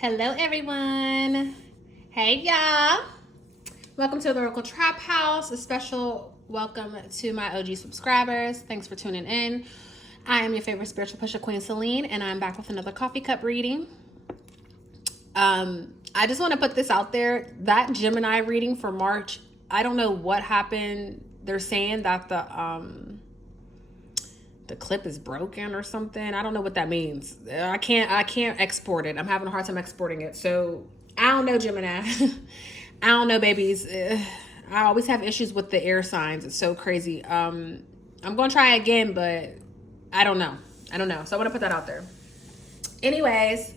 Hello, everyone. Hey, y'all. Welcome to the Oracle Trap House. A special welcome to my OG subscribers. Thanks for tuning in. I am your favorite spiritual pusher, Queen Celine, and I'm back with another coffee cup reading. I just want to put this out there. That Gemini reading for March, I don't know what happened. They're saying that the clip is broken or something. I don't know what that means. I can't export it. I'm having a hard time exporting it. So I don't know, Gemini. I don't know, babies. I always have issues with the air signs. It's so crazy. I'm gonna try again, but I don't know. So I want to put that out there. Anyways,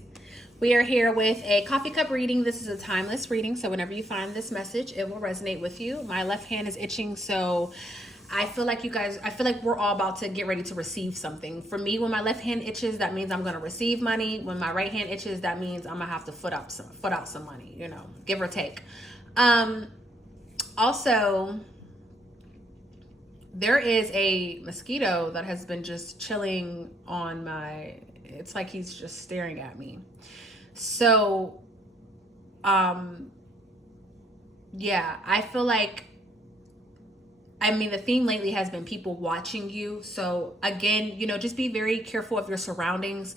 we are here with a coffee cup reading. This is a timeless reading, so whenever you find this message, it will resonate with you. My left hand is itching, so I feel like we're all about to get ready to receive something. For me, when my left hand itches, that means I'm going to receive money. When my right hand itches, that means I'm going to have to foot out some money, give or take. Also, there is a mosquito that has been just chilling on it's like he's just staring at me. So, yeah, I feel like, the theme lately has been people watching you. So again, just be very careful of your surroundings.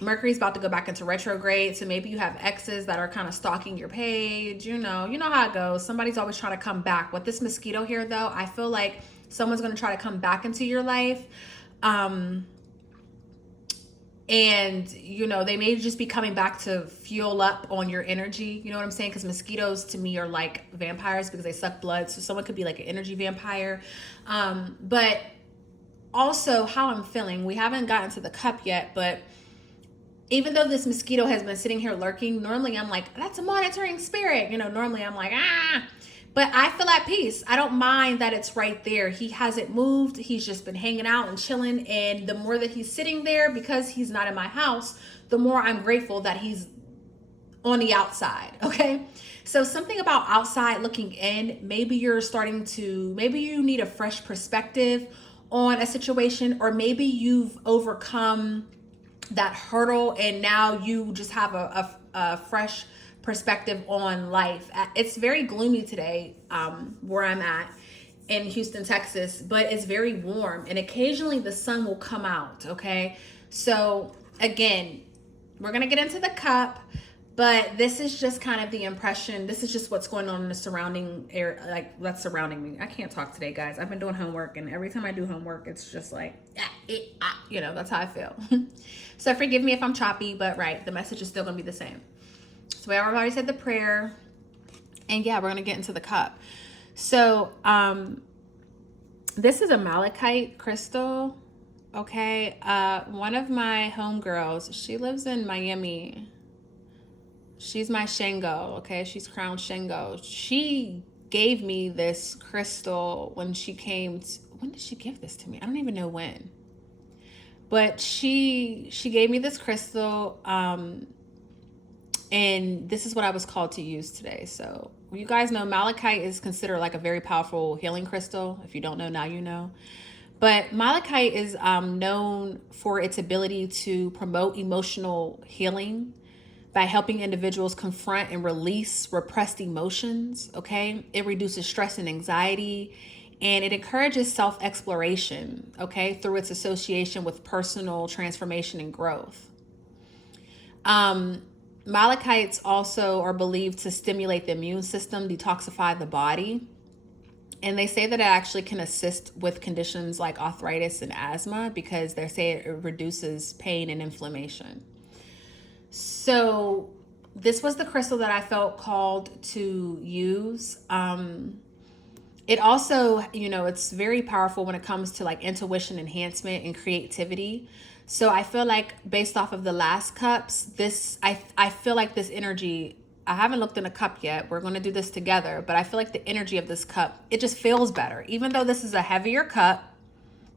Mercury's about to go back into retrograde. So maybe you have exes that are kind of stalking your page. You know how it goes. Somebody's always trying to come back. With this mosquito here though, I feel like someone's going to try to come back into your life. And they may just be coming back to fuel up on your energy. You know what I'm saying? Because mosquitoes to me are like vampires because they suck blood. So someone could be like an energy vampire. But also how I'm feeling. We haven't gotten to the cup yet, but even though this mosquito has been sitting here lurking, normally I'm like, that's a monitoring spirit. Normally I'm like, but I feel at peace. I don't mind that it's right there. He hasn't moved. He's just been hanging out and chilling. And the more that he's sitting there, because he's not in my house, the more I'm grateful that he's on the outside. Okay. So something about outside looking in, maybe you need a fresh perspective on a situation, or maybe you've overcome that hurdle and now you just have a fresh perspective on life. It's very gloomy today where I'm at in Houston, Texas, but it's very warm and occasionally the sun will come out. Okay, so again, we're gonna get into the cup, but this is just kind of the impression. This is just what's going on in the surrounding air, like that's surrounding me. I can't talk today, guys. I've been doing homework, and every time I do homework, it's just like, that's how I feel. So forgive me if I'm choppy, but right, the message is still gonna be the same. So I've already said the prayer, and yeah, we're gonna get into the cup. So this is a malachite crystal. Okay, one of my homegirls, she lives in Miami. She's my Shango. Okay, she's Crown Shango. She gave me this crystal when she came. When did she give this to me? I don't even know when. But she gave me this crystal. And this is what I was called to use today. So you guys know malachite is considered like a very powerful healing crystal. If you don't know, now you know. But malachite is known for its ability to promote emotional healing by helping individuals confront and release repressed emotions. Okay, it reduces stress and anxiety, and it encourages self-exploration. Okay, through its association with personal transformation and growth. Malachites also are believed to stimulate the immune system, detoxify the body. And they say that it actually can assist with conditions like arthritis and asthma because they say it reduces pain and inflammation. So this was the crystal that I felt called to use. It also, it's very powerful when it comes to like intuition enhancement and creativity. So I feel like based off of the last cups, I feel like this energy, I haven't looked in a cup yet. We're going to do this together, but I feel like the energy of this cup, it just feels better. Even though this is a heavier cup,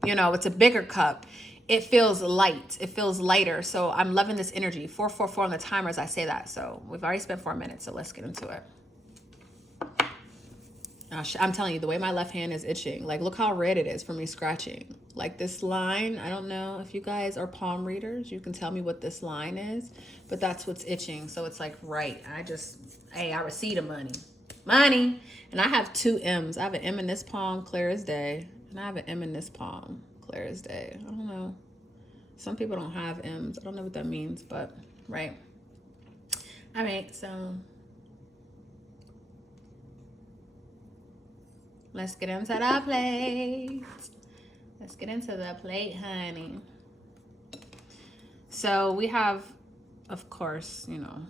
it's a bigger cup. It feels light. It feels lighter. So I'm loving this energy. 444 on the timer as I say that. So we've already spent 4 minutes. So let's get into it. I'm telling you, the way my left hand is itching, like look how red it is from me scratching. Like this line, I don't know if you guys are palm readers, you can tell me what this line is, but that's what's itching. So it's like, right, I receive the money. Money. And I have two M's. I have an M in this palm, clear as day. And I have an M in this palm, clear as day. I don't know. Some people don't have M's. I don't know what that means, but right. All right, so let's get into the plate. Let's get into the plate, honey. So we have, of course, you know,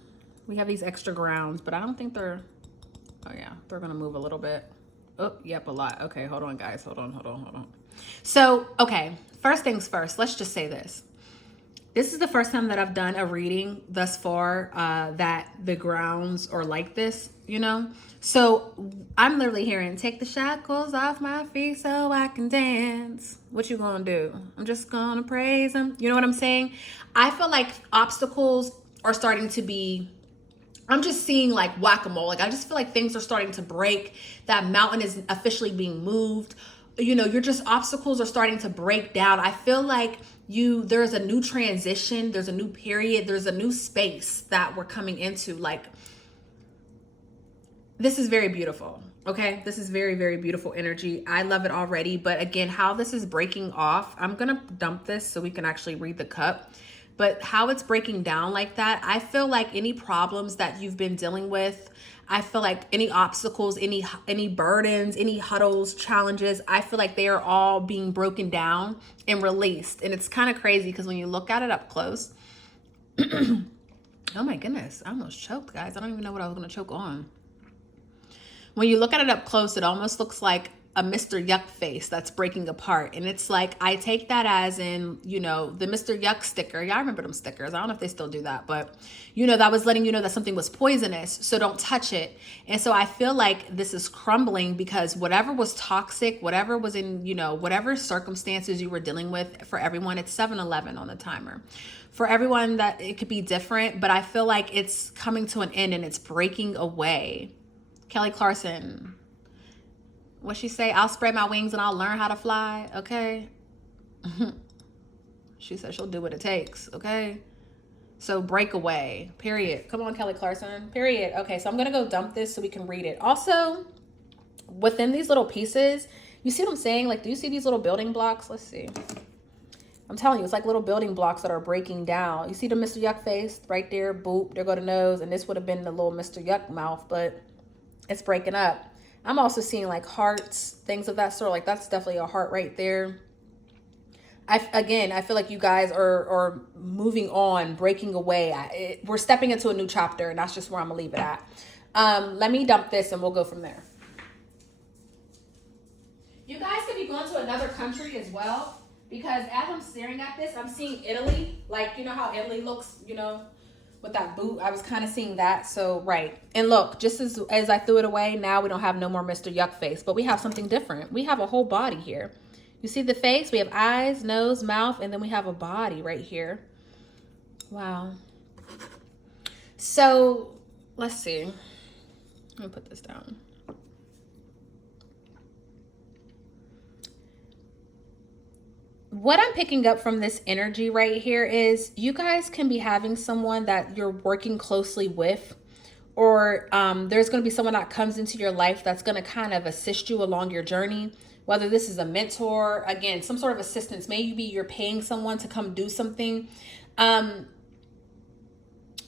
we have these extra grounds, but I don't think they're, oh yeah, they're gonna move a little bit. Oh, yep, a lot. Okay, hold on, guys. Hold on. So, okay, first things first, let's just say this. This is the first time that I've done a reading thus far that the grounds are like this, you know? So I'm literally hearing, take the shackles off my feet so I can dance. What you gonna do? I'm just gonna praise him. You know what I'm saying? I feel like obstacles are starting to be, I'm just seeing like whack-a-mole. Like I just feel like things are starting to break. That mountain is officially being moved. You know, obstacles are starting to break down. I feel like there's a new transition, there's a new period, there's a new space that we're coming into. Like, this is very beautiful. Okay, this is very, very beautiful energy. I love it already. But again, how this is breaking off, I'm gonna dump this so we can actually read the cup. But how it's breaking down like that, I feel like any problems that you've been dealing with, I feel like any obstacles, any burdens, any huddles, challenges, I feel like they are all being broken down and released. And it's kind of crazy because when you look at it up close, oh my goodness, I almost choked, guys. I don't even know what I was going to choke on. When you look at it up close, it almost looks like a Mr. Yuck face that's breaking apart. And it's like, I take that as in, you know, the Mr. Yuck sticker. Yeah, I remember them stickers. I don't know if they still do that, but you know, that was letting you know that something was poisonous. So don't touch it. And so I feel like this is crumbling because whatever was toxic, whatever was in, you know, whatever circumstances you were dealing with, for everyone, it's 7-Eleven on the timer. For everyone that it could be different, but I feel like it's coming to an end and it's breaking away. Kelly Clarkson, what she say? I'll spread my wings and I'll learn how to fly. Okay. She said she'll do what it takes. Okay. So break away. Period. Come on, Kelly Clarkson. Period. Okay. So I'm going to go dump this so we can read it. Also, within these little pieces, you see what I'm saying? Like, do you see these little building blocks? Let's see. I'm telling you, it's like little building blocks that are breaking down. You see the Mr. Yuck face right there? Boop. There go the nose. And this would have been the little Mr. Yuck mouth, but it's breaking up. I'm also seeing like hearts, things of that sort. Like that's definitely a heart right there. I feel like you guys are moving on, breaking away. We're stepping into a new chapter, and that's just where I'm gonna leave it at. Let me dump this, and we'll go from there. You guys could be going to another country as well, because as I'm staring at this, I'm seeing Italy. Like, you know how Italy looks, you know, with that boot. I was kind of seeing that. So, right. And look, just as I threw it away, now we don't have no more Mr. Yuck face, but we have something different. We have a whole body here. You see the face? We have eyes, nose, mouth, and then we have a body right here. Wow. So, let's see. Let me put this down. What I'm picking up from this energy right here is you guys can be having someone that you're working closely with, or there's going to be someone that comes into your life that's going to kind of assist you along your journey. Whether this is a mentor, again, some sort of assistance. Maybe you're paying someone to come do something. Or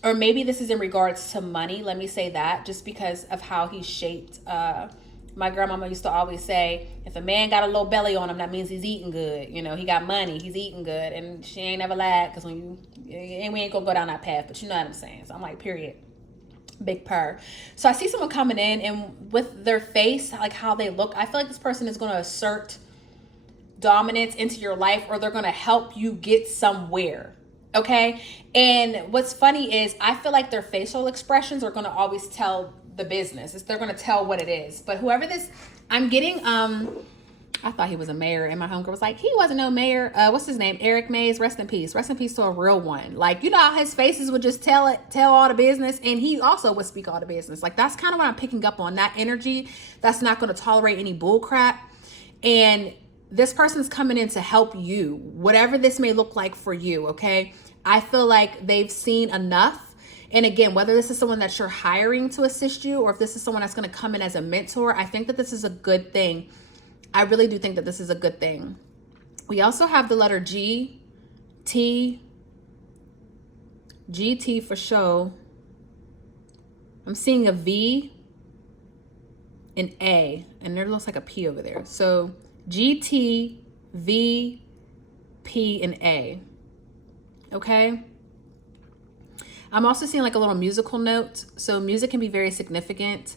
maybe this is in regards to money. Let me say that, just because of how he's shaped. My grandmama used to always say, if a man got a little belly on him, that means he's eating good. You know, he got money, he's eating good. And she ain't never lied, because and we ain't gonna go down that path, but you know what I'm saying. So I'm like, period. Big purr. So I see someone coming in, and with their face, like how they look, I feel like this person is going to assert dominance into your life, or they're going to help you get somewhere. Okay. And what's funny is I feel like their facial expressions are going to always tell the business. They're going to tell what it is. But whoever this, I'm getting I thought he was a mayor, and my homegirl was like, he wasn't no mayor. What's his name? Eric Mays. Rest in peace. Rest in peace to a real one. Like, you know how his faces would just tell all the business, and he also would speak all the business. Like, that's kind of what I'm picking up on, that energy that's not going to tolerate any bull crap. And this person's coming in to help you, whatever this may look like for you. Okay, I feel like they've seen enough. And again, whether this is someone that you're hiring to assist you, or if this is someone that's going to come in as a mentor, I think that this is a good thing. I really do think that this is a good thing. We also have the letter G, T, GT for show. I'm seeing a V, an A, and there looks like a P over there. So GT, V, P, and A. Okay. I'm also seeing like a little musical note. So music can be very significant.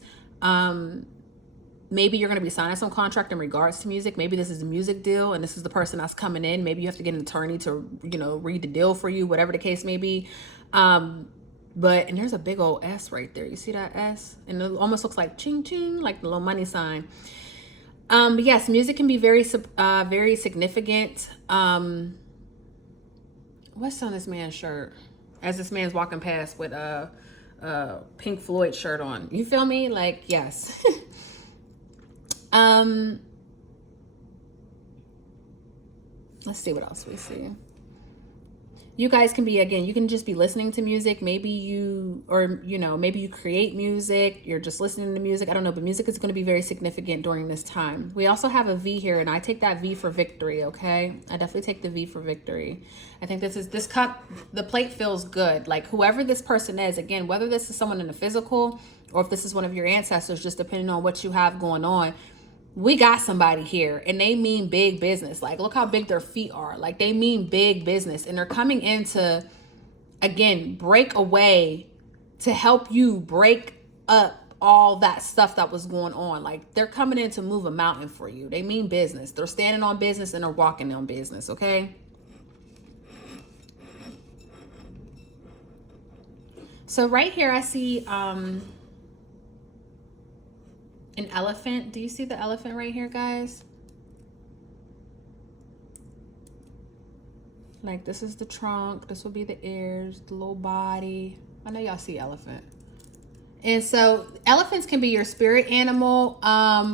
Maybe you're going to be signing some contract in regards to music. Maybe this is a music deal and this is the person that's coming in. Maybe you have to get an attorney to, read the deal for you, whatever the case may be. And there's a big old S right there. You see that S? And it almost looks like ching ching, like the little money sign. But yes, music can be very significant. What's on this man's shirt? As this man's walking past with a Pink Floyd shirt on. You feel me? Like, yes. Let's see what else we see. You guys can be, again, you can just be listening to music. Maybe maybe you create music. You're just listening to music. I don't know, but music is going to be very significant during this time. We also have a V here, and I take that V for victory, okay? I definitely take the V for victory. I think this cup, the plate feels good. Like, whoever this person is, again, whether this is someone in the physical or if this is one of your ancestors, just depending on what you have going on, we got somebody here, and they mean big business. Like, look how big their feet are. Like, they mean big business, and they're coming in to, again, break away, to help you break up all that stuff that was going on. Like, they're coming in to move a mountain for you. They mean business. They're standing on business and they're walking on business. Okay. So right here, I see, an elephant. Do you see the elephant right here, guys? Like, this is the trunk. This will be the ears, the little body. I know y'all see elephant. And so elephants can be your spirit animal,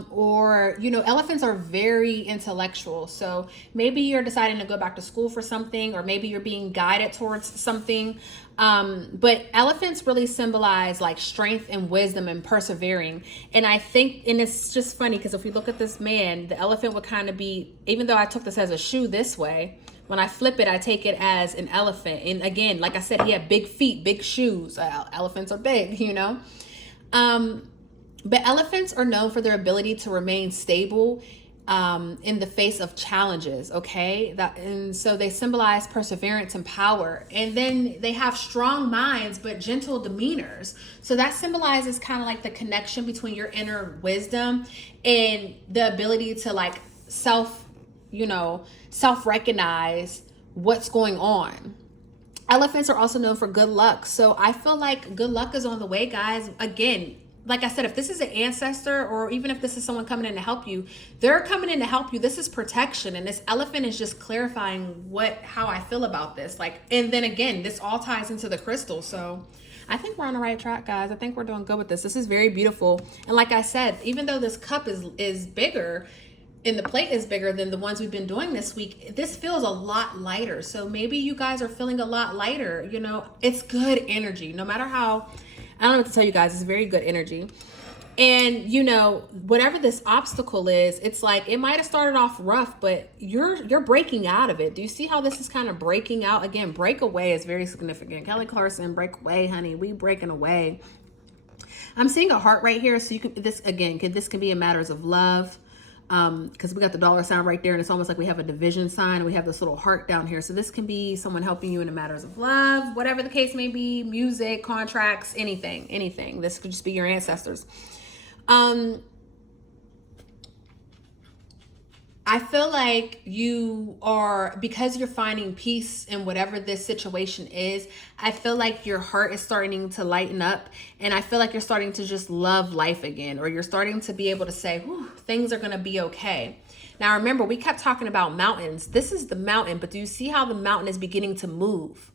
or, elephants are very intellectual. So maybe you're deciding to go back to school for something, or maybe you're being guided towards something. But elephants really symbolize like strength and wisdom and persevering. And I think, and it's just funny because if we look at this man, the elephant would kind of be, even though I took this as a shoe this way, when I flip it, I take it as an elephant. And again, like I said, he had big feet, big shoes. Elephants are big, But elephants are known for their ability to remain stable in the face of challenges, okay? And so they symbolize perseverance and power. And then they have strong minds, but gentle demeanors. So that symbolizes kind of like the connection between your inner wisdom and the ability to like self-recognize what's going on. Elephants are also known for good luck. So I feel like good luck is on the way, guys. Again, like I said, if this is an ancestor, or even if this is someone coming in to help you, they're coming in to help you. This is protection. And this elephant is just clarifying how I feel about this. Like, and then again, this all ties into the crystal. So I think we're on the right track, guys. I think we're doing good with this. This is very beautiful. And like I said, even though this cup is bigger, and the plate is bigger than the ones we've been doing this week, this feels a lot lighter. So maybe you guys are feeling a lot lighter. It's good energy. No matter how, I don't know what to tell you guys, it's very good energy. And whatever this obstacle is, it's like it might have started off rough, but you're breaking out of it. Do you see how this is kind of breaking out? Again, break away is very significant. Kelly Clarkson, break away, honey. We breaking away. I'm seeing a heart right here. So this can be in matters of love. Because we got the dollar sign right there, and it's almost like we have a division sign, and we have this little heart down here. So this can be someone helping you in the matters of love, whatever the case may be, music, contracts, anything. This could just be your ancestors. I feel like you are, because you're finding peace in whatever this situation is, I feel like your heart is starting to lighten up. And I feel like you're starting to just love life again, or you're starting to be able to say, whew, things are going to be okay. Now, remember, we kept talking about mountains. This is the mountain, but do you see how the mountain is beginning to move?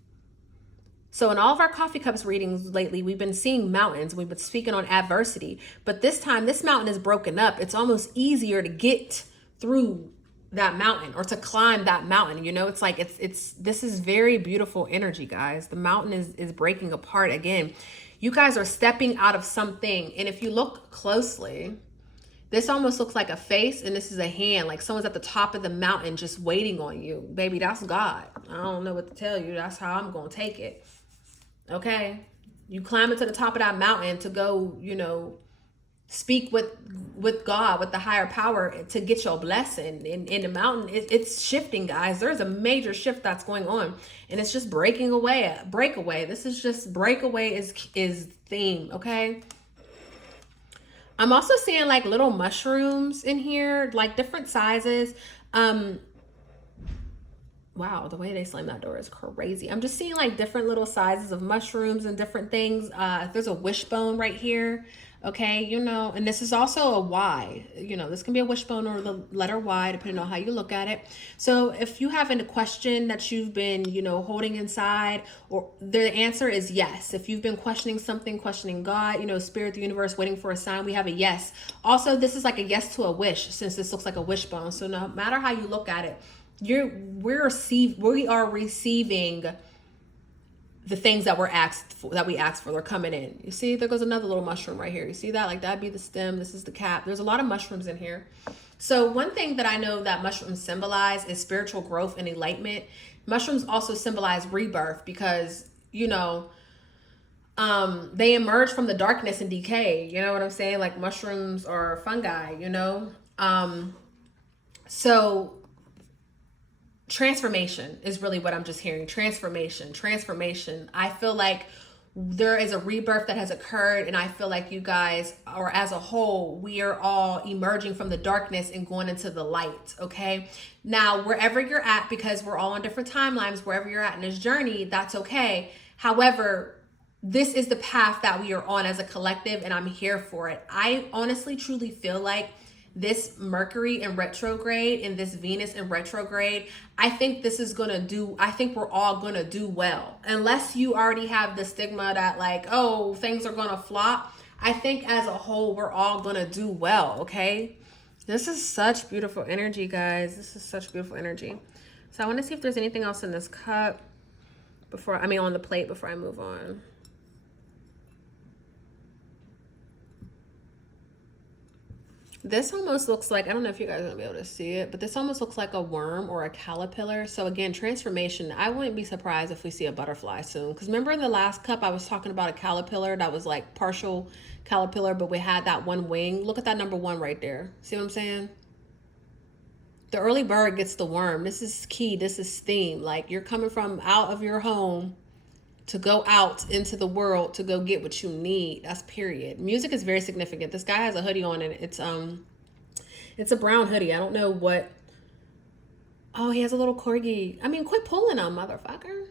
So in all of our coffee cups readings lately, we've been seeing mountains. We've been speaking on adversity, but this time this mountain is broken up. It's almost easier to get through that mountain or to climb that mountain. You know, it's like this is very beautiful energy, guys. The mountain is breaking apart again. You guys are stepping out of something, and if you look closely, this almost looks like a face, and this is a hand, like someone's at the top of the mountain just waiting on you. Baby, that's God. I don't know what to tell you. That's how I'm gonna take it. Okay, you climb to the top of that mountain to go, you know, speak with God, with the higher power, to get your blessing. In the mountain, it's shifting, guys. There's a major shift that's going on, and it's just breaking away. Breakaway. This is just breakaway is theme. Okay. I'm also seeing like little mushrooms in here, like different sizes. Wow, the way they slam that door is crazy. I'm just seeing like different little sizes of mushrooms and different things. There's a wishbone right here. Okay, you know, and this is also a Y. You know, this can be a wishbone or the letter Y, depending on how you look at it. So if you have a question that you've been, you know, holding inside, or the answer is yes. If you've been questioning something, questioning God, you know, spirit, the universe, waiting for a sign, we have a yes. Also, this is like a yes to a wish, since this looks like a wishbone. So no matter how you look at it, we are receiving the things that we asked for. They're coming in. You see, there goes another little mushroom right here. You see that? Like, that'd be the stem. This is the cap. There's a lot of mushrooms in here. So one thing that I know that mushrooms symbolize is spiritual growth and enlightenment. Mushrooms also symbolize rebirth, because, you know, they emerge from the darkness and decay. You know what I'm saying? Like, mushrooms are fungi, you know? So transformation is really what I'm just hearing. Transformation. I feel like there is a rebirth that has occurred, and I feel like you guys, or as a whole, we are all emerging from the darkness and going into the light. Okay, now wherever you're at, because we're all on different timelines, wherever you're at in this journey, that's okay. However, this is the path that we are on as a collective, and I'm here for it. I honestly truly feel like this Mercury in retrograde and this Venus in retrograde, I think we're all gonna do well. Unless you already have the stigma that like, oh, things are gonna flop. I think as a whole, we're all gonna do well, okay? This is such beautiful energy, guys. This is such beautiful energy. So I wanna see if there's anything else in this cup on the plate before I move on. This almost looks like, I don't know if you guys are gonna be able to see it, but this almost looks like a worm or a caterpillar. So again, transformation. I wouldn't be surprised if we see a butterfly soon. Because remember in the last cup, I was talking about a caterpillar that was like partial caterpillar, but we had that one wing. Look at that number 1 right there. See what I'm saying? The early bird gets the worm. This is key. This is theme. Like, you're coming from out of your home to go out into the world to go get what you need. That's period. Music is very significant. This guy has a hoodie on, and it's a brown hoodie. I don't know what. Oh, he has a little corgi. I mean, quit pulling on, motherfucker.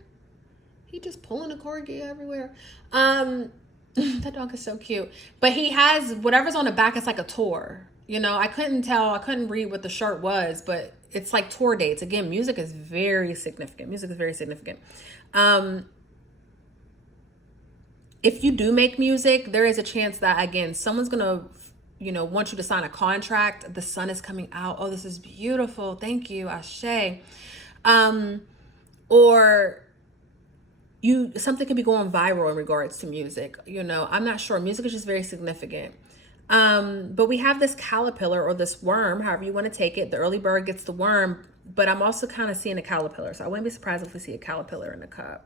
He just pulling a corgi everywhere. That dog is so cute. But he has whatever's on the back. It's like a tour. You know, I couldn't read what the shirt was, but it's like tour dates. Again, music is very significant. If you do make music, there is a chance that, again, someone's gonna, you know, want you to sign a contract. The sun is coming out. Oh, this is beautiful. Thank you, Ashe. Or something could be going viral in regards to music. You know, I'm not sure. Music is just very significant. But we have this caterpillar or this worm, however you want to take it. The early bird gets the worm, but I'm also kind of seeing a caterpillar. So I wouldn't be surprised if we see a caterpillar in the cup.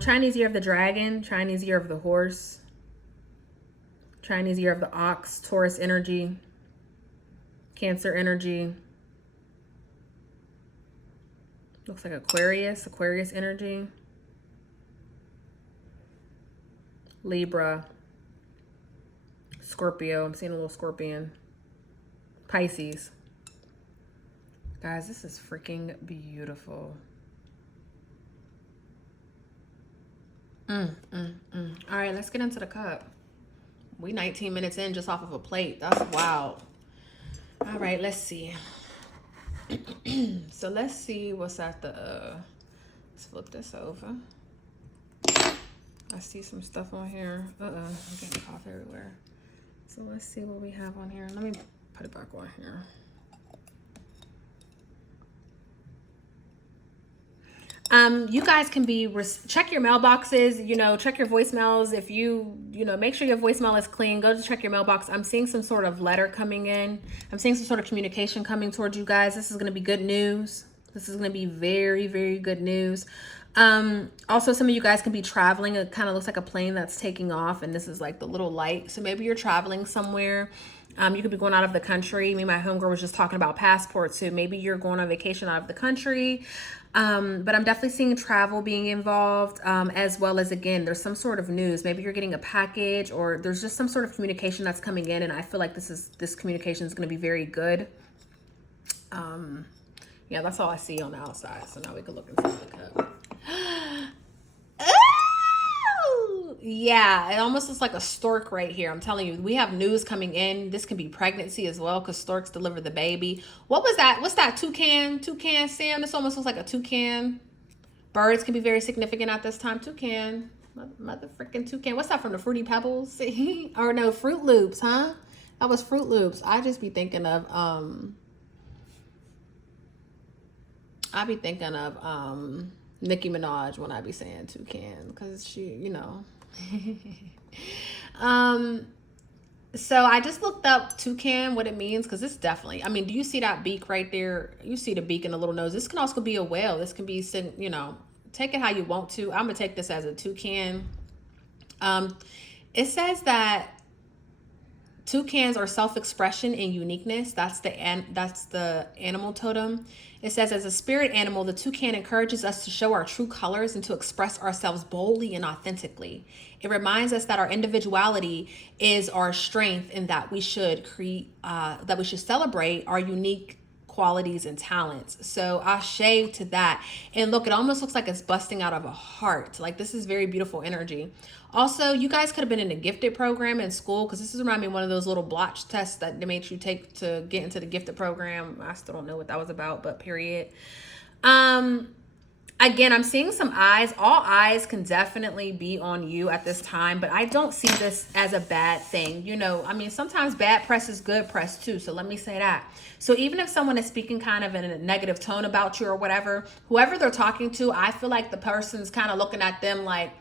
Chinese year of the dragon, Chinese year of the horse, Chinese year of the ox, Taurus energy, Cancer energy. Looks like Aquarius energy. Libra, Scorpio. I'm seeing a little Scorpion. Pisces. Guys, this is freaking beautiful. All right, let's get into the cup. We 19 minutes in just off of a plate. That's wild. All right, let's see. So let's see what's at the, let's flip this over. I see some stuff on here. I'm getting cough everywhere. So let's see what we have on here. Let me put it back on here. You guys can check your mailboxes, check your voicemails. If make sure your voicemail is clean, go to check your mailbox. I'm seeing some sort of letter coming in. I'm seeing some sort of communication coming towards you guys. This is going to be good news. This is going to be very, very good news. Also, some of you guys can be traveling. It kind of looks like a plane that's taking off, and this is like the little light. So maybe you're traveling somewhere. You could be going out of the country. Me and my homegirl was just talking about passports. So maybe you're going on vacation out of the country. But I'm definitely seeing travel being involved, as well as, again, there's some sort of news. Maybe you're getting a package, or there's just some sort of communication that's coming in. And I feel like this communication is going to be very good. Yeah, that's all I see on the outside. So now we can look inside the cup. Oh, yeah, it almost looks like a stork right here. I'm telling you, we have news coming in. This can be pregnancy as well, because storks deliver the baby. What was that? What's that? Toucan, Sam? This almost looks like a toucan. Birds can be very significant at this time. Toucan, mother freaking toucan. What's that from the Fruity Pebbles? Or no, Fruit Loops, huh? That was Fruit Loops. I just be thinking of Nicki Minaj when I be saying toucan, because she, so I just looked up toucan, what it means, because it's definitely, do you see that beak right there? You see the beak and the little nose. This can also be a whale. This can be, take it how you want to. I'm gonna take this as a toucan. It says that toucans are self-expression and uniqueness. That's the animal totem. It says, as a spirit animal, the toucan encourages us to show our true colors and to express ourselves boldly and authentically. It reminds us that our individuality is our strength, and that we should celebrate our unique qualities and talents. So ashe to that. And look, it almost looks like it's busting out of a heart. Like, this is very beautiful energy. Also, you guys could have been in a gifted program in school, because this is reminding me of one of those little blotch tests that they made you take to get into the gifted program. I still don't know what that was about, but period. Again, I'm seeing some eyes. All eyes can definitely be on you at this time, but I don't see this as a bad thing. Sometimes bad press is good press too. So let me say that. So even if someone is speaking kind of in a negative tone about you or whatever, whoever they're talking to, I feel like the person's kind of looking at them like,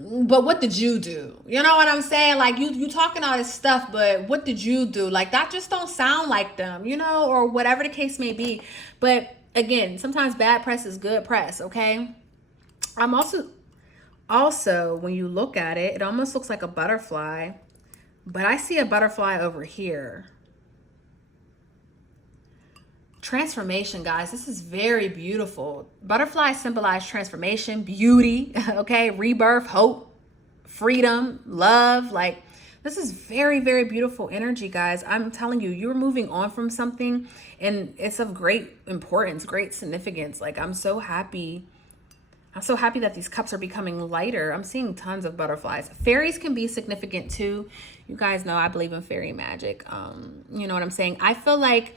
but what did you do? You know what I'm saying? Like, you talking all this stuff, but what did you do? Like, that just don't sound like them, or whatever the case may be. But again, sometimes bad press is good press, okay? I'm also, when you look at it, it almost looks like a butterfly, but I see a butterfly over here. Transformation, guys. This is very beautiful. Butterflies symbolize transformation, beauty, okay? Rebirth, hope, freedom, love. Like, this is very, very beautiful energy, guys. I'm telling you, you're moving on from something, and it's of great importance, great significance. Like, I'm so happy that these cups are becoming lighter. I'm seeing tons of butterflies. Fairies can be significant too. You guys know I believe in fairy magic. You know what I'm saying? I feel like,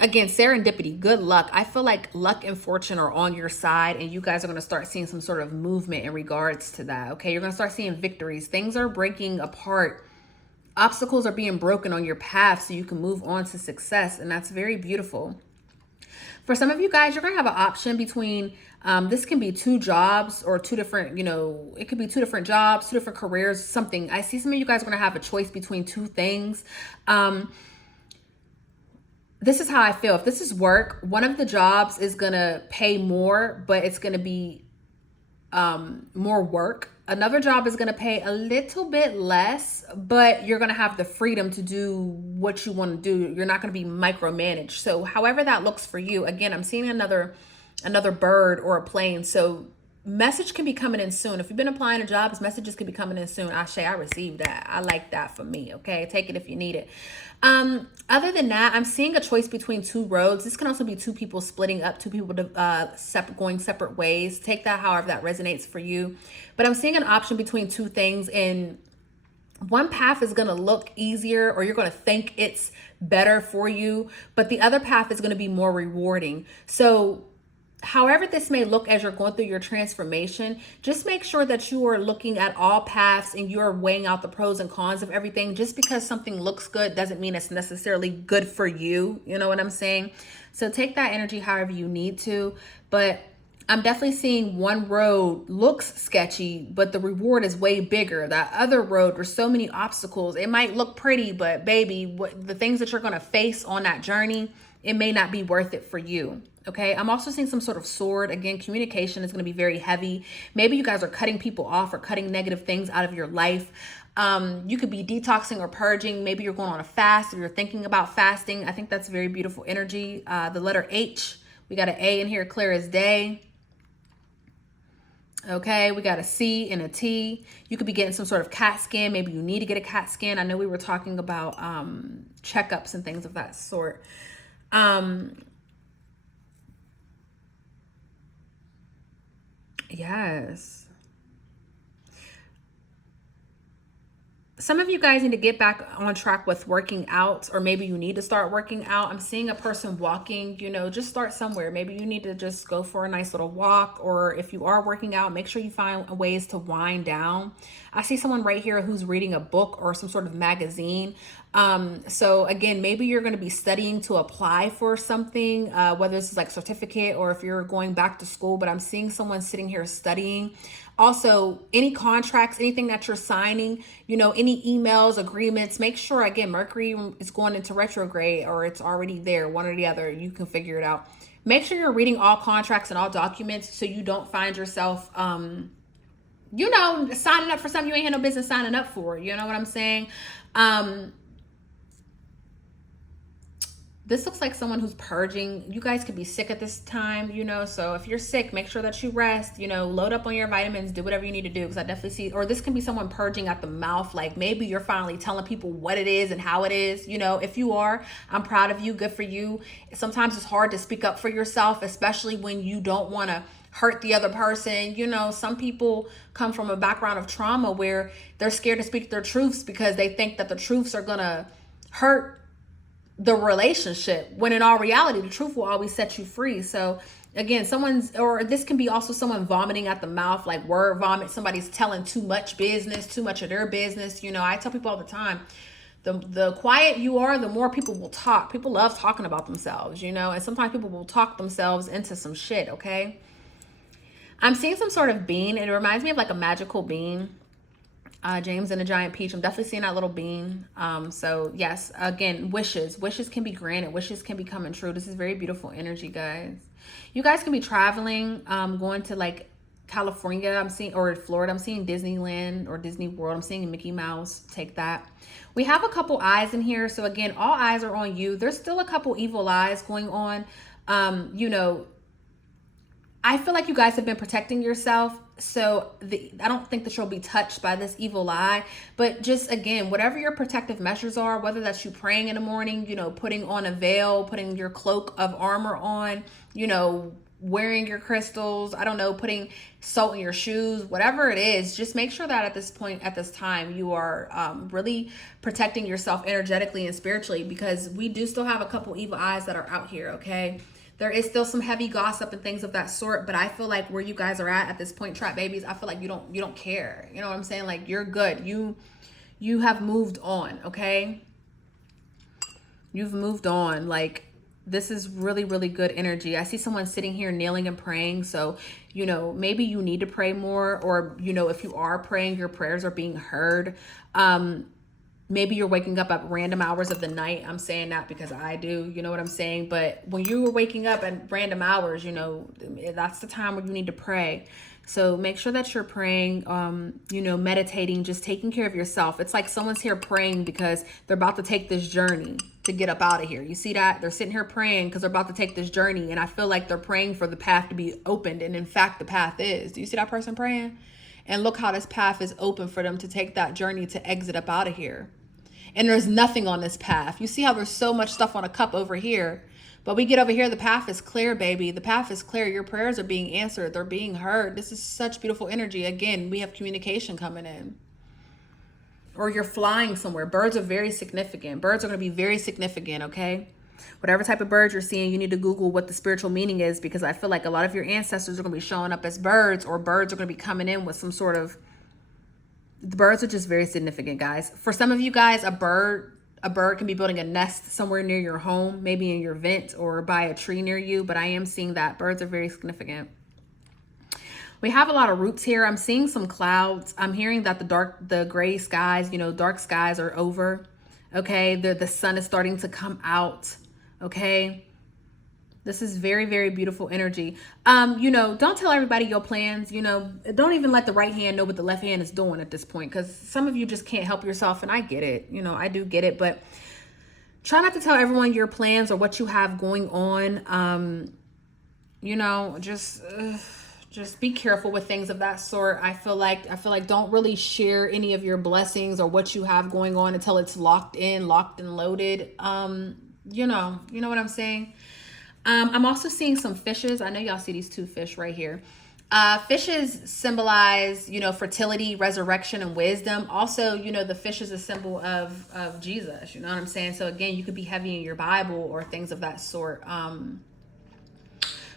again, serendipity, good luck. I feel like luck and fortune are on your side, and you guys are going to start seeing some sort of movement in regards to that, okay? You're going to start seeing victories. Things are breaking apart. Obstacles are being broken on your path so you can move on to success, and that's very beautiful. For some of you guys, you're going to have an option between, this can be two jobs or two different, it could be two different jobs, two different careers, something. I see some of you guys are going to have a choice between two things. This is how I feel. If this is work, one of the jobs is going to pay more, but it's going to be more work. Another job is going to pay a little bit less, but you're going to have the freedom to do what you want to do. You're not going to be micromanaged. So however that looks for you, again, I'm seeing another bird or a plane. So message can be coming in soon. If you've been applying to jobs, messages can be coming in soon. I received that. I like that for me. Okay, take it if you need it. Other than that, I'm seeing a choice between two roads. This can also be two people splitting up, two people going separate ways. Take that however that resonates for you. But I'm seeing an option between two things, and one path is going to look easier, or you're going to think it's better for you, but the other path is going to be more rewarding. So however this may look as you're going through your transformation, just make sure that you are looking at all paths and you're weighing out the pros and cons of everything. Just because something looks good doesn't mean it's necessarily good for you. You know what I'm saying? So take that energy however you need to. But I'm definitely seeing one road looks sketchy, but the reward is way bigger. That other road, there's so many obstacles. It might look pretty, but baby, the things that you're going to face on that journey, it may not be worth it for you. Okay, I'm also seeing some sort of sword. Again, communication is going to be very heavy. Maybe you guys are cutting people off or cutting negative things out of your life. You could be detoxing or purging. Maybe you're going on a fast, or you're thinking about fasting. I think that's very beautiful energy. The letter H, we got an A in here, clear as day. Okay, we got a C and a T. You could be getting some sort of CAT scan. Maybe you need to get a CAT scan. I know we were talking about checkups and things of that sort. Yes. Some of you guys need to get back on track with working out, or maybe you need to start working out. I'm seeing a person walking, just start somewhere. Maybe you need to just go for a nice little walk, or if you are working out, make sure you find ways to wind down. I see someone right here who's reading a book or some sort of magazine. So again, maybe you're going to be studying to apply for something, whether this is like certificate or if you're going back to school, but I'm seeing someone sitting here studying. Also, any contracts, anything that you're signing, any emails, agreements, make sure, again, Mercury is going into retrograde, or it's already there, one or the other. You can figure it out. Make sure you're reading all contracts and all documents so you don't find yourself, signing up for something you ain't had no business signing up for. You know what I'm saying? This looks like someone who's purging. You guys could be sick at this time, so if you're sick, make sure that you rest, load up on your vitamins, do whatever you need to do, because I definitely see, or this can be someone purging at the mouth, like maybe you're finally telling people what it is and how it is. If you are, I'm proud of you, good for you. Sometimes it's hard to speak up for yourself, especially when you don't want to hurt the other person. Some people come from a background of trauma where they're scared to speak their truths because they think that the truths are gonna hurt the relationship, when in all reality, the truth will always set you free. So again, this can be also someone vomiting at the mouth, like word vomit. Somebody's telling too much business, too much of their business. I tell people all the time, the quiet you are, the more people will talk. People love talking about themselves, and sometimes people will talk themselves into some shit. Okay. I'm seeing some sort of bean. It reminds me of like a magical bean. James and a giant peach. I'm definitely seeing that little bean. So yes, again, wishes can be granted. Wishes can be coming true. This is very beautiful energy, guys. You guys can be traveling, going to like California, I'm seeing, or Florida. I'm seeing Disneyland or Disney World. I'm seeing Mickey Mouse. Take that. We have a couple eyes in here. So again, all eyes are on you. There's still a couple evil eyes going on. I feel like you guys have been protecting yourself. So I don't think that you'll be touched by this evil eye. But just, again, whatever your protective measures are, whether that's you praying in the morning, putting on a veil, putting your cloak of armor on, wearing your crystals, I don't know, putting salt in your shoes, whatever it is, just make sure that at this time, you are really protecting yourself energetically and spiritually, because we do still have a couple evil eyes that are out here, okay? There is still some heavy gossip and things of that sort, but I feel like where you guys are at this point, trap babies, I feel like you don't care. You know what I'm saying? Like, you're good. You have moved on, okay? You've moved on. Like, this is really, really good energy. I see someone sitting here kneeling and praying. So, maybe you need to pray more, or, if you are praying, your prayers are being heard. Maybe you're waking up at random hours of the night. I'm saying that because I do, you know what I'm saying? But when you were waking up at random hours, you know, that's the time where you need to pray. So make sure that you're praying, you know, meditating, just taking care of yourself. It's like someone's here praying because they're about to take this journey to get up out of here. You see that? They're sitting here praying because they're about to take this journey. And I feel like they're praying for the path to be opened. And in fact, the path is. Do you see that person praying? And look how this path is open for them to take that journey to exit up out of here. And there's nothing on this path. You see how there's so much stuff on a cup over here. But we get over here, the path is clear, baby. The path is clear. Your prayers are being answered. They're being heard. This is such beautiful energy. Again, we have communication coming in. Or you're flying somewhere. Birds are very significant. Birds are going to be very significant, okay? Whatever type of bird you're seeing, you need to Google what the spiritual meaning is, because I feel like a lot of your ancestors are going to be showing up as birds, or birds are going to be coming in with some sort of... The birds are just very significant, guys. For some of you guys, a bird can be building a nest somewhere near your home, maybe in your vent or by a tree near you. But I am seeing that birds are very significant. We have a lot of roots here. I'm seeing some clouds. I'm hearing that the gray skies, you know, dark skies are over. Okay, the sun is starting to come out. Okay. This is very, very beautiful energy. You know, don't tell everybody your plans. You know, don't even let the right hand know what the left hand is doing at this point, because some of you just can't help yourself. And I get it. You know, I do get it. But try not to tell everyone your plans or what you have going on. You know, just be careful with things of that sort. I feel like don't really share any of your blessings or what you have going on until it's locked and loaded. You know what I'm saying? I'm also seeing some fishes. I know y'all see these two fish right here. Fishes symbolize, you know, fertility, resurrection, and wisdom. Also, you know, the fish is a symbol of Jesus. You know what I'm saying? So again, you could be heavy in your Bible or things of that sort.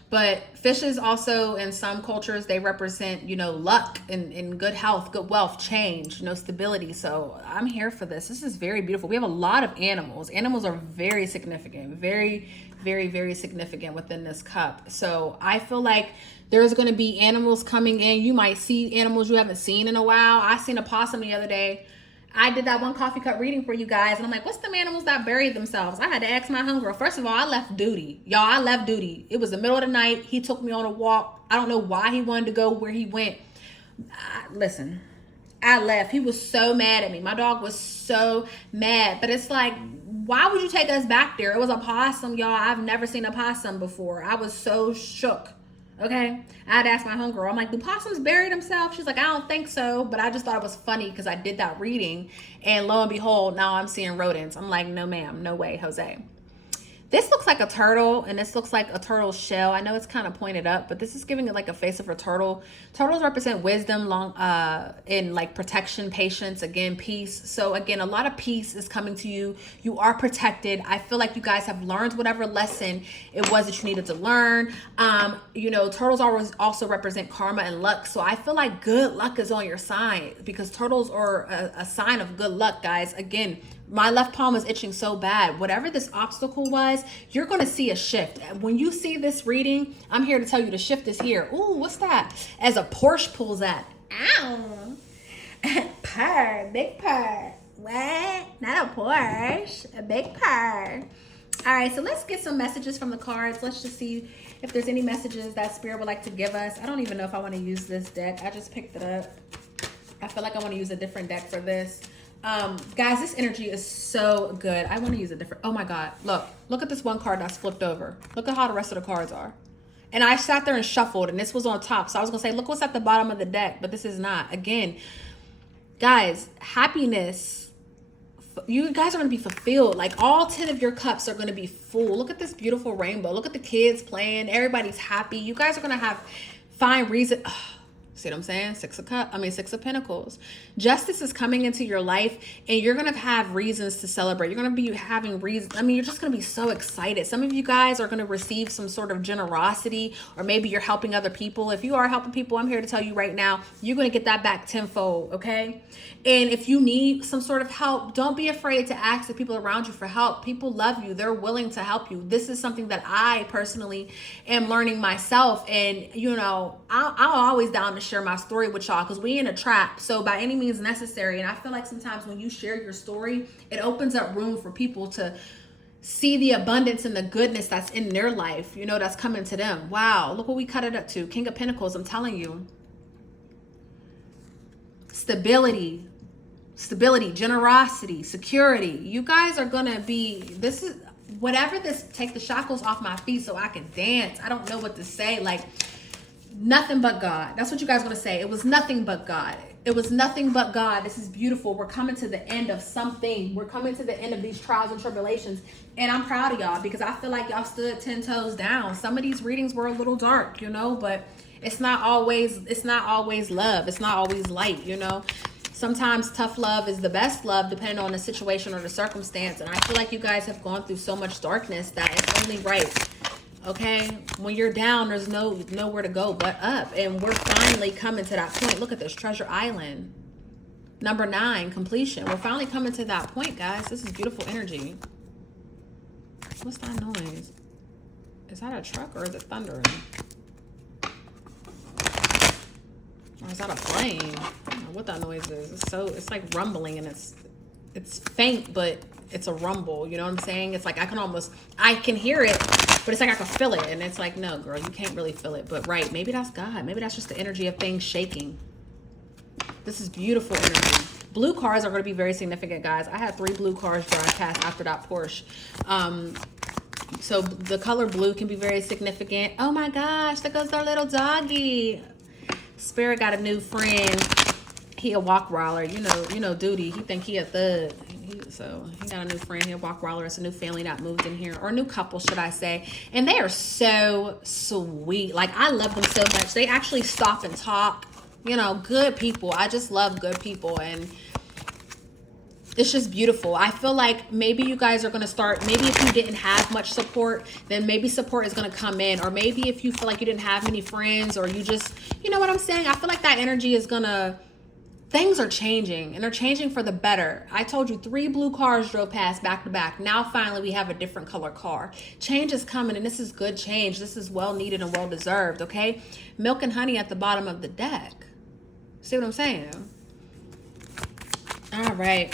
But fishes also, in some cultures, they represent, you know, luck and good health, good wealth, change, you know, stability. So I'm here for this. This is very beautiful. We have a lot of animals. Animals are very significant, very, very, very significant within this cup. So I feel like there's going to be animals coming in. You might see animals you haven't seen in a while. I seen a possum the other day. I did that one coffee cup reading for you guys, and I'm like, what's the animals that buried themselves? I had to ask my homegirl. First of all, I left duty. Y'all, I left duty. It was the middle of the night. He took me on a walk. I don't know why he wanted to go where he went. Listen, I left. He was so mad at me. My dog was so mad. But it's like, why would you take us back there? It was a possum, y'all. I've never seen a possum before. I was so shook. Okay, I had to ask my homegirl. I'm like, do possums bury themselves? She's like, I don't think so. But I just thought it was funny because I did that reading. And lo and behold, now I'm seeing rodents. I'm like, no, ma'am. No way, Jose. This looks like a turtle, and this looks like a turtle shell. I know it's kind of pointed up, but this is giving it like a face of a turtle. Turtles represent wisdom, in like protection, patience, again, peace. So again, a lot of peace is coming to you. You are protected. I feel like you guys have learned whatever lesson it was that you needed to learn. You know, turtles always also represent karma and luck. So I feel like good luck is on your side, because turtles are a sign of good luck, guys. Again, my left palm is itching so bad. Whatever this obstacle was, you're going to see a shift. When you see this reading, I'm here to tell you the shift is here. Ooh, what's that? As a Porsche pulls up. Ow. Purr, big purr. What? Not a Porsche, a big purr. All right, so let's get some messages from the cards. Let's just see if there's any messages that Spirit would like to give us. I don't even know if I want to use this deck. I just picked it up. I feel like I want to use a different deck for this. Guys, this energy is so good. I want to use a different... Oh my God. Look at this one card that's flipped over. Look at how the rest of the cards are. And I sat there and shuffled, and this was on top. So I was going to say, look what's at the bottom of the deck, but this is not. Again, guys, happiness. You guys are going to be fulfilled. Like all 10 of your cups are going to be full. Look at this beautiful rainbow. Look at the kids playing. Everybody's happy. You guys are going to find reason... See what I'm saying? Six of Pentacles. Justice is coming into your life, and you're going to have reasons to celebrate. You're going to be having reasons. I mean, you're just going to be so excited. Some of you guys are going to receive some sort of generosity, or maybe you're helping other people. If you are helping people, I'm here to tell you right now, you're going to get that back tenfold, okay? And if you need some sort of help, don't be afraid to ask the people around you for help. People love you. They're willing to help you. This is something that I personally am learning myself. And, you know, I'm always down to share my story with y'all because we in a trap. So by any means necessary. And I feel like sometimes when you share your story, it opens up room for people to see the abundance and the goodness that's in their life, you know, that's coming to them. Wow, look what we cut it up to. King of Pentacles, I'm telling you. Stability, generosity, security. You guys are gonna be, this is, whatever this, take the shackles off my feet so I can dance. I don't know what to say. Like, nothing but God. That's what you guys are gonna say. It was nothing but God. It was nothing but God. This is beautiful. We're coming to the end of something. We're coming to the end of these trials and tribulations. And I'm proud of y'all because I feel like y'all stood 10 toes down. Some of these readings were a little dark, you know, but it's not always love. It's not always light, you know. Sometimes tough love is the best love depending on the situation or the circumstance. And I feel like you guys have gone through so much darkness that it's only right. Okay, when you're down, there's nowhere to go but up. And we're finally coming to that point. Look at this, Treasure Island. Number 9, completion. We're finally coming to that point, guys. This is beautiful energy. What's that noise? Is that a truck or is it thundering? Or is that a plane? I don't know what that noise is. It's like rumbling and it's faint, but it's a rumble. You know what I'm saying? It's like I can hear it, but it's like I can feel it. And it's like, no, girl, you can't really feel it. But right, maybe that's God. Maybe that's just the energy of things shaking. This is beautiful energy. Blue cars are going to be very significant, guys. I had 3 blue cars broadcast after that Porsche. So the color blue can be very significant. Oh my gosh, there goes our little doggy. Spirit got a new friend. He a walk roller. You know, Duty. He think he a thug. So he got a new friend. He a walk roller. It's a new family that moved in here, or a new couple, should I say? And they are so sweet. Like, I love them so much. They actually stop and talk. You know, good people. I just love good people, and it's just beautiful. I feel like maybe you guys are going to start, maybe if you didn't have much support, then maybe support is going to come in. Or maybe if you feel like you didn't have many friends, or you just, you know what I'm saying? I feel like that energy is going to, things are changing, and they're changing for the better. I told you 3 blue cars drove past back to back. Now finally we have a different color car. Change is coming, and this is good change. This is well needed and well deserved, okay? Milk and honey at the bottom of the deck. See what I'm saying? All right.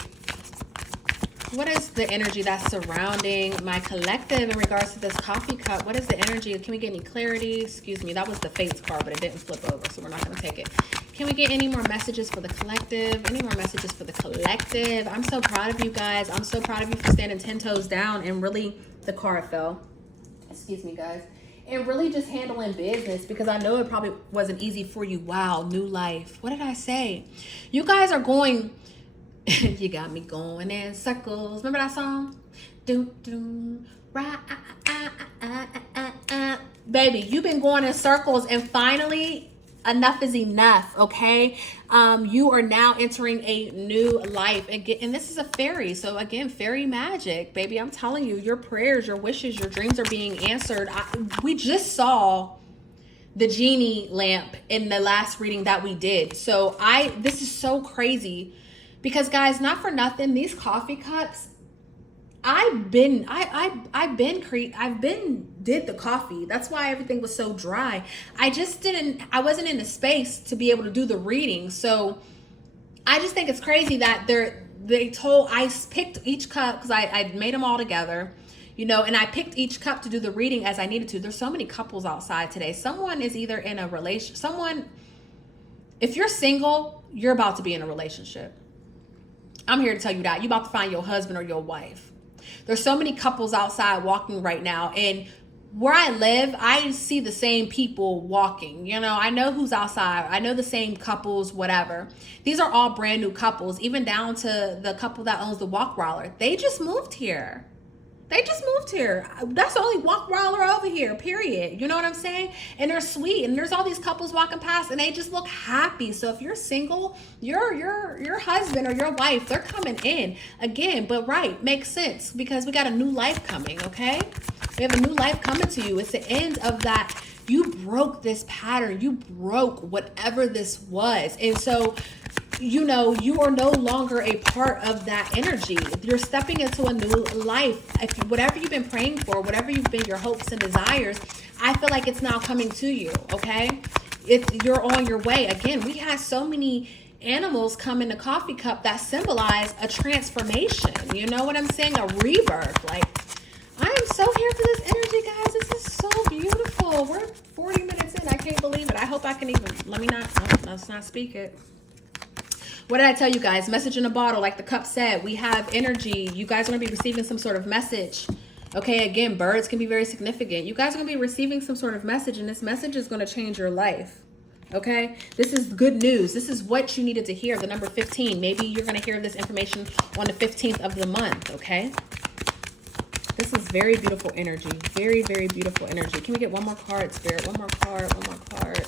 What is the energy that's surrounding my collective in regards to this coffee cup? What is the energy? Can we get any clarity? Excuse me, that was the Fates card, but it didn't flip over, so we're not going to take it. Can we get any more messages for the collective? Any more messages for the collective? I'm so proud of you guys. I'm so proud of you for standing 10 toes down and really, the card fell. Excuse me, guys. And really just handling business, because I know it probably wasn't easy for you. Wow, new life. What did I say? You guys are going... You got me going in circles. Remember that song? Baby, you've been going in circles, and finally enough is enough, okay? You are now entering a new life, and this is a fairy. So again, fairy magic, baby. I'm telling you, your prayers, your wishes, your dreams are being answered. We just saw the genie lamp in the last reading that we did. So this is so crazy. Because guys, not for nothing, these coffee cups, I've been did the coffee. That's why everything was so dry. I wasn't in the space to be able to do the reading. So I just think it's crazy that I picked each cup, because I made them all together, you know, and I picked each cup to do the reading as I needed to. There's so many couples outside today. Someone is either in a if you're single, you're about to be in a relationship. I'm here to tell you that. You're about to find your husband or your wife. There's so many couples outside walking right now. And where I live, I see the same people walking. You know, I know who's outside. I know the same couples, whatever. These are all brand new couples, even down to the couple that owns the walk roller. They just moved here. That's the only walk roller over here, period. You know what I'm saying? And they're sweet. And there's all these couples walking past, and they just look happy. So if you're single, your husband or your wife, they're coming in again. But right, makes sense, because we got a new life coming, okay? We have a new life coming to you. It's the end of that. You broke this pattern. You broke whatever this was. And so, you know, you are no longer a part of that energy. You're stepping into a new life. Whatever you've been praying for, whatever you've been your hopes and desires, I feel like it's now coming to you, okay? you're on your way. Again, we had so many animals come in the coffee cup that symbolize a transformation. You know what I'm saying? A rebirth. Like, I am so here for this energy, guys. This is so beautiful. We're 40 minutes in. I can't believe it. I hope I can even, let me not, let's not speak it. What did I tell you guys? Message in a bottle, like the cup said. We have energy. You guys are going to be receiving some sort of message. Okay, again, birds can be very significant. You guys are going to be receiving some sort of message, and this message is going to change your life. Okay, this is good news. This is what you needed to hear. The number 15. Maybe you're going to hear this information on the 15th of the month. Okay, this is very beautiful energy. Very, very beautiful energy. Can we get one more card, Spirit? One more card. One more card.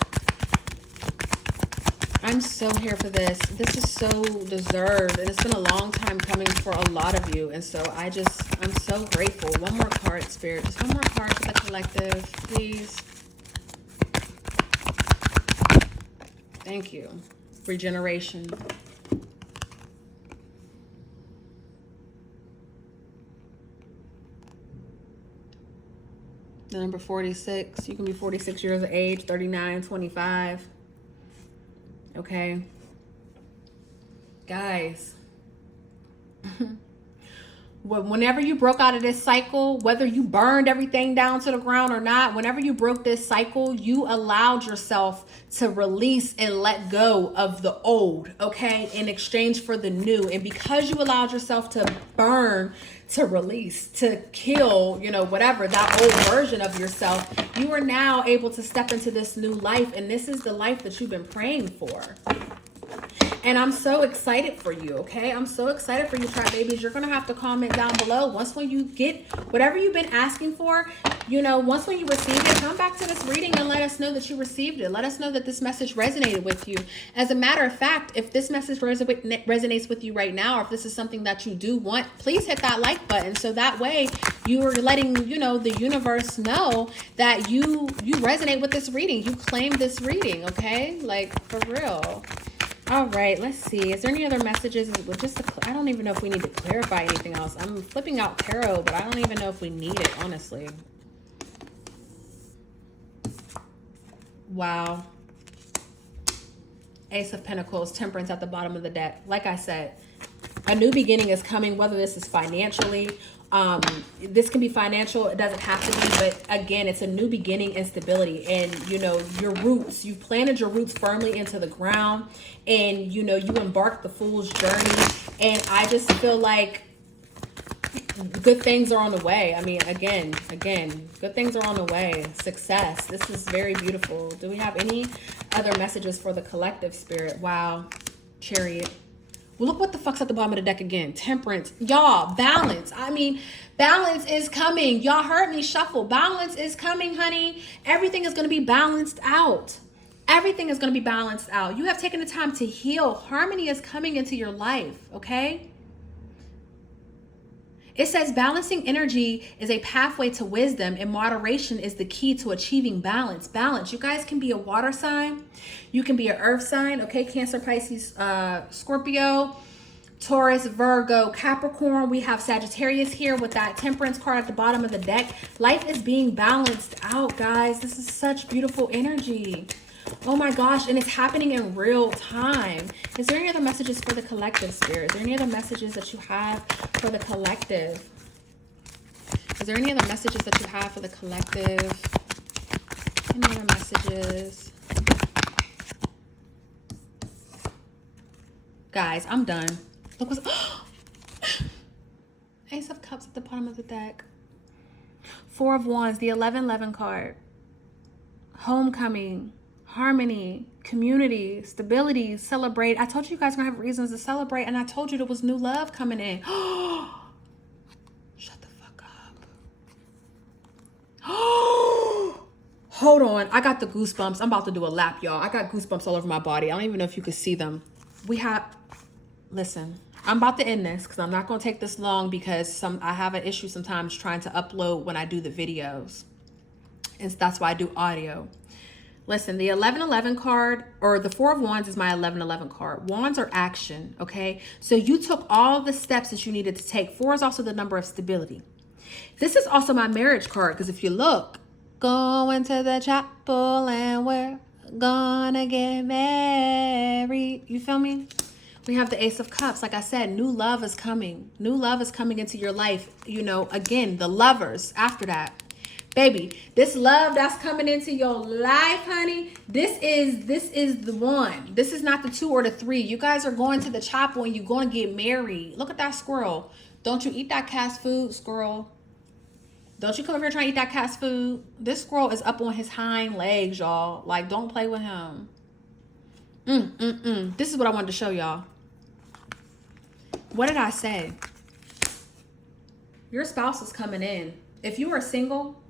I'm so here for this. This is so deserved, and it's been a long time coming for a lot of you, and so I'm so grateful. One more card, Spirit. Just one more card for the collective, please. Thank you. Regeneration. The number 46. You can be 46 years of age, 39, 25. Okay. Guys. Whenever you broke out of this cycle, whether you burned everything down to the ground or not, whenever you broke this cycle, you allowed yourself to release and let go of the old, okay, in exchange for the new. And because you allowed yourself to burn, to release, to kill, you know, whatever, that old version of yourself, you are now able to step into this new life. And this is the life that you've been praying for. And I'm so excited for you, okay? I'm so excited for you, Tribe Babies. You're going to have to comment down below. Once when you get whatever you've been asking for, you know, once when you receive it, come back to this reading and let us know that you received it. Let us know that this message resonated with you. As a matter of fact, if this message resonates with you right now, or if this is something that you do want, please hit that like button. So that way you are letting, you know, the universe know that you resonate with this reading. You claim this reading, okay? Like, for real. All right, let's see. Is there any other messages? I don't even know if we need to clarify anything else. I'm flipping out tarot, but I don't even know if we need it, honestly. Wow. Ace of Pentacles, Temperance at the bottom of the deck. Like I said, a new beginning is coming, whether this is financially. This can be financial. It doesn't have to be, but again, it's a new beginning and stability. And, you know, your roots, you've planted your roots firmly into the ground, and, you know, you embarked the fool's journey. And I just feel like good things are on the way. I mean, again, good things are on the way. Success. This is very beautiful. Do we have any other messages for the collective, Spirit? Wow. Chariot. Well, look what the fuck's at the bottom of the deck again. Temperance. Y'all, balance. I mean, balance is coming. Y'all heard me shuffle. Balance is coming, honey. Everything is going to be balanced out. Everything is going to be balanced out. You have taken the time to heal. Harmony is coming into your life, okay? It says balancing energy is a pathway to wisdom, and moderation is the key to achieving balance. Balance. You guys can be a water sign. You can be an earth sign. Okay, Cancer, Pisces, Scorpio, Taurus, Virgo, Capricorn. We have Sagittarius here with that Temperance card at the bottom of the deck. Life is being balanced out, guys. This is such beautiful energy. Oh my gosh, and it's happening in real time. Is there any other messages for the collective, Spirit? Is there any other messages that you have for the collective? Is there any other messages that you have for the collective? Any other messages? Guys, I'm done. Look what's... Ace of Cups at the bottom of the deck. Four of Wands, the 11-11 card. Homecoming. Harmony, community, stability, celebrate. I told you guys are gonna have reasons to celebrate, and I told you there was new love coming in. Shut the fuck up. Hold on, I got the goosebumps. I'm about to do a lap, y'all. I got goosebumps all over my body. I don't even know if you could see them. Listen, I'm about to end this because I'm not gonna take this long, because I have an issue sometimes trying to upload when I do the videos, and that's why I do audio. Listen, the 11-11 card, or the Four of Wands, is my 11-11 card. Wands are action, okay? So you took all the steps that you needed to take. Four is also the number of stability. This is also my marriage card, because if you look, going to the chapel and we're gonna get married. You feel me? We have the Ace of Cups. Like I said, new love is coming. New love is coming into your life. You know, again, the lovers after that. Baby, this love that's coming into your life, honey, this is the one. This is not the 2 or the 3. You guys are going to the chapel and you're going to get married. Look at that squirrel. Don't you eat that cat's food, squirrel. Don't you come over here trying to eat that cat's food. This squirrel is up on his hind legs, y'all. Like, don't play with him. This is what I wanted to show y'all. What did I say? Your spouse is coming in. If you are single,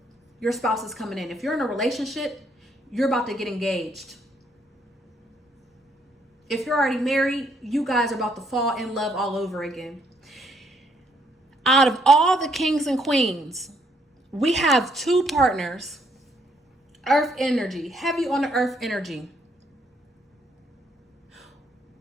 your spouse is coming in. If you're in a relationship, you're about to get engaged. If you're already married, you guys are about to fall in love all over again. Out of all the kings and queens, we have 2 partners. Earth energy, heavy on the earth energy.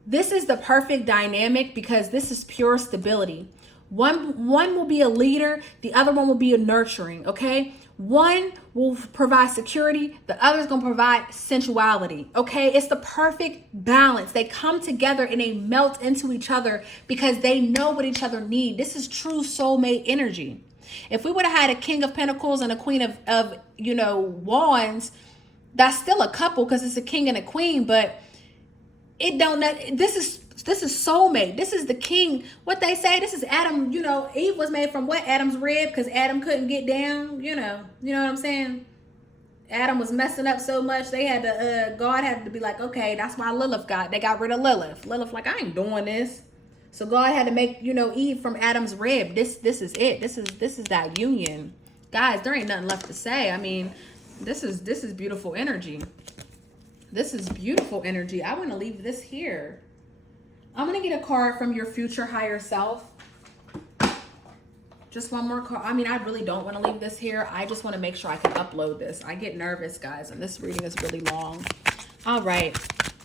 This is the perfect dynamic because this is pure stability. One will be a leader, the other one will be a nurturing, okay? One will provide security, the other is going to provide sensuality, okay? It's the perfect balance. They come together and they melt into each other because they know what each other need. This is true soulmate energy. If we would have had a King of Pentacles and a Queen of Wands, that's still a couple because it's a king and a queen, but this is soulmate. This is the king. What they say, this is Adam, Eve was made from what? Adam's rib, because Adam couldn't get down, you know what I'm saying? Adam was messing up so much, they had to, God had to be like, okay, that's why they got rid of Lilith. Lilith like, I ain't doing this. So God had to make, Eve from Adam's rib. This is it. This is that union. Guys, there ain't nothing left to say. I mean, this is beautiful energy. This is beautiful energy. I want to leave this here. I'm going to get a card from your future higher self. Just one more card. I mean, I really don't want to leave this here. I just want to make sure I can upload this. I get nervous, guys, and this reading is really long. All right.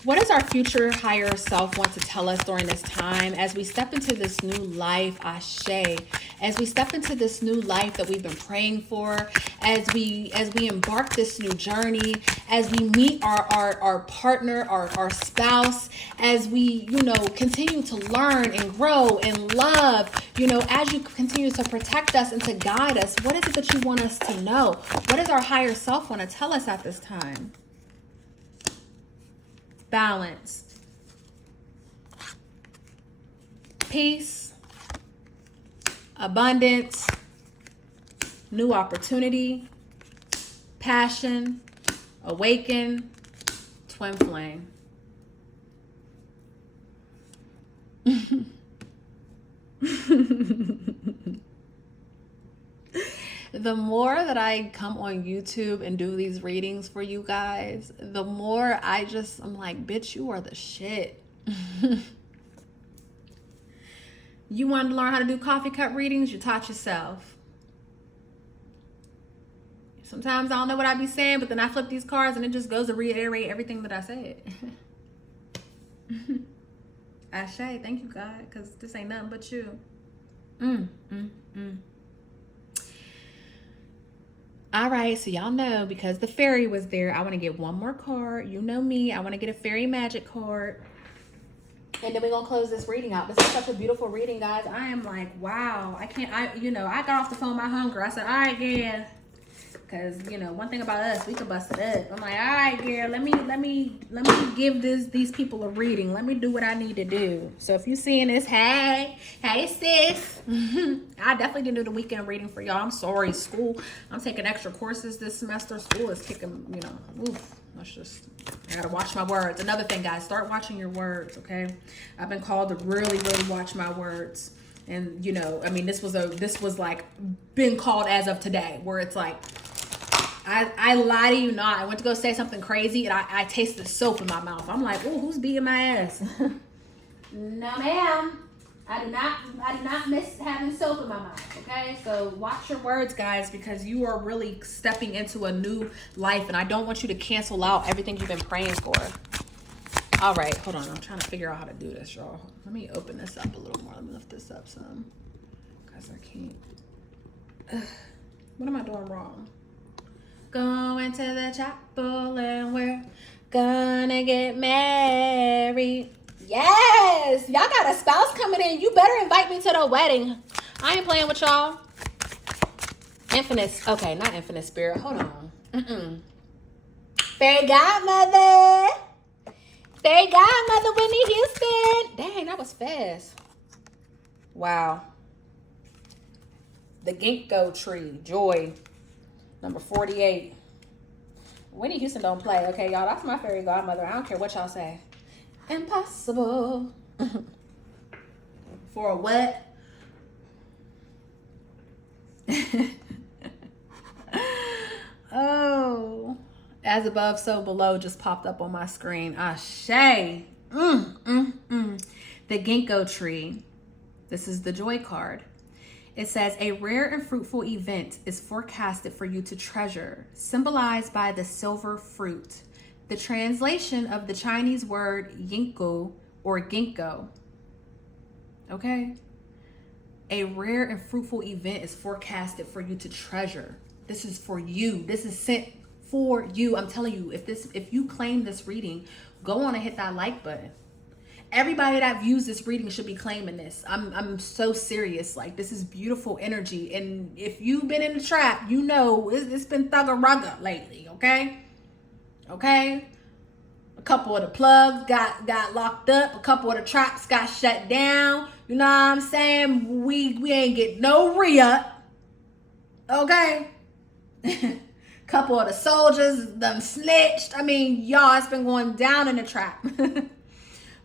What does our future higher self want to tell us during this time as we step into this new life, Ashe, as we step into this new life that we've been praying for, as we embark this new journey, as we meet our partner, our spouse, as we, continue to learn and grow and love, as you continue to protect us and to guide us, what is it that you want us to know? What does our higher self want to tell us at this time? Balance, peace, abundance, new opportunity, passion, awaken, twin flame. The more that I come on YouTube and do these readings for you guys, the more I'm like, bitch, you are the shit. You wanted to learn how to do coffee cup readings, you taught yourself. Sometimes I don't know what I be saying, but then I flip these cards and it just goes to reiterate everything that I said. Ashe, thank you, God, because this ain't nothing but you. All right, so y'all know, because the fairy was there, I want to get one more card. You know me, I want to get a fairy magic card. And then we're going to close this reading out. This is such a beautiful reading, guys. I am like, wow. I got off the phone with my hunger. I said, all right, yeah. Because, one thing about us, we can bust it up. I'm like, all right, girl, let me give these people a reading. Let me do what I need to do. So if you seeing this, hey sis. I definitely didn't do the weekend reading for y'all. I'm sorry, school. I'm taking extra courses this semester. School is kicking, I gotta watch my words. Another thing, guys, start watching your words, okay? I've been called to really, really watch my words. And, this was like been called as of today, where it's like, I lie to you not. I went to go say something crazy and I tasted soap in my mouth. I'm like, oh, who's beating my ass? No, ma'am. I do not miss having soap in my mouth, okay? So watch your words, guys, because you are really stepping into a new life, and I don't want you to cancel out everything you've been praying for. All right, hold on. I'm trying to figure out how to do this, y'all. Let me open this up a little more. Let me lift this up some, because I can't. What am I doing wrong? Going to the chapel and we're Gonna get married. Yes. Y'all got a spouse coming in. You better invite me to the wedding. I ain't playing with y'all. Infinite. Okay, not infinite spirit. Hold on. Fairy godmother. Fairy godmother Whitney Houston. Dang, that was fast. Wow. The ginkgo tree. Joy. Number 48. Whitney Houston don't play, okay, y'all? That's my fairy godmother. I don't care what y'all say. Impossible. For a what? Oh. As above, so below just popped up on my screen. Ashe. The ginkgo tree. This is the joy card. It says, a rare and fruitful event is forecasted for you to treasure, symbolized by the silver fruit. The translation of the Chinese word yinko or ginkgo. Okay? A rare and fruitful event is forecasted for you to treasure. This is for you. This is sent for you. I'm telling you, if you claim this reading, go on and hit that like button. Everybody that views this reading should be claiming this. I'm so serious. Like, this is beautiful energy. And if you've been in the trap, you know it's been thugga-rugga lately, okay? Okay? A couple of the plugs got locked up. A couple of the traps got shut down. You know what I'm saying? We ain't get no re-up. Okay? Couple of the soldiers done snitched. I mean, y'all, it's been going down in the trap.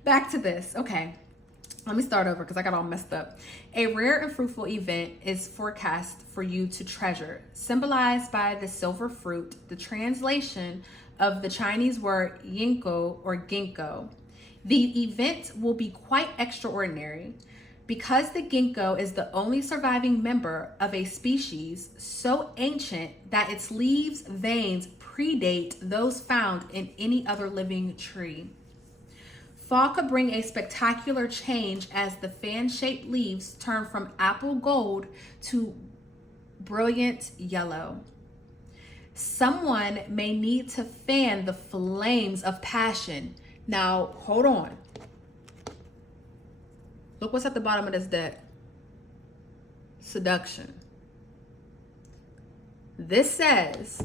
Back to this. Okay. Let me start over because I got all messed up. A rare and fruitful event is forecast for you to treasure, symbolized by the silver fruit, the translation of the Chinese word yinko or ginkgo. The event will be quite extraordinary because the ginkgo is the only surviving member of a species so ancient that its leaves' veins predate those found in any other living tree. Fall could bring a spectacular change as the fan-shaped leaves turn from apple gold to brilliant yellow. Someone may need to fan the flames of passion. Now, hold on. Look what's at the bottom of this deck. Seduction. This says,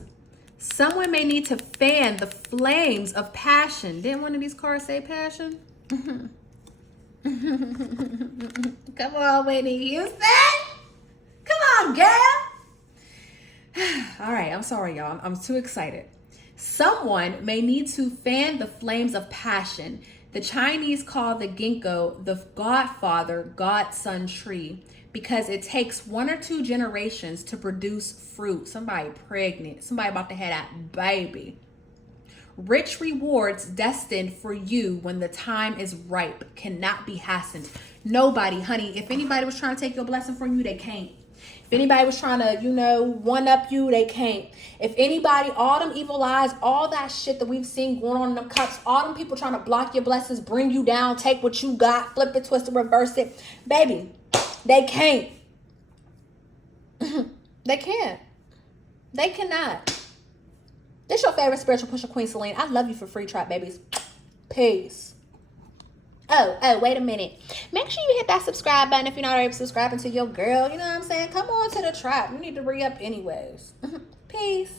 someone may need to fan the flames of passion. Didn't one of these cards say passion? Come on, Whitney Houston. Come on, girl. All right, I'm sorry, y'all. I'm too excited. Someone may need to fan the flames of passion. The Chinese call the ginkgo the godfather, godson tree because it takes 1 or 2 generations to produce fruit. Somebody pregnant, somebody about to have that baby. Rich rewards destined for you when the time is ripe cannot be hastened. Nobody, honey, if anybody was trying to take your blessing from you, they can't. If anybody was trying to, one up you, they can't. If anybody, all them evil eyes, all that shit that we've seen going on in them cups, all them people trying to block your blessings, bring you down, take what you got, flip it, twist it, reverse it. Baby, they can't. They can't. They cannot. This your favorite spiritual pusher, Queen Celine. I love you for free trap, babies. Peace. Oh, wait a minute. Make sure you hit that subscribe button if you're not already subscribing to your girl. You know what I'm saying? Come on to the trap. You need to re-up anyways. Peace.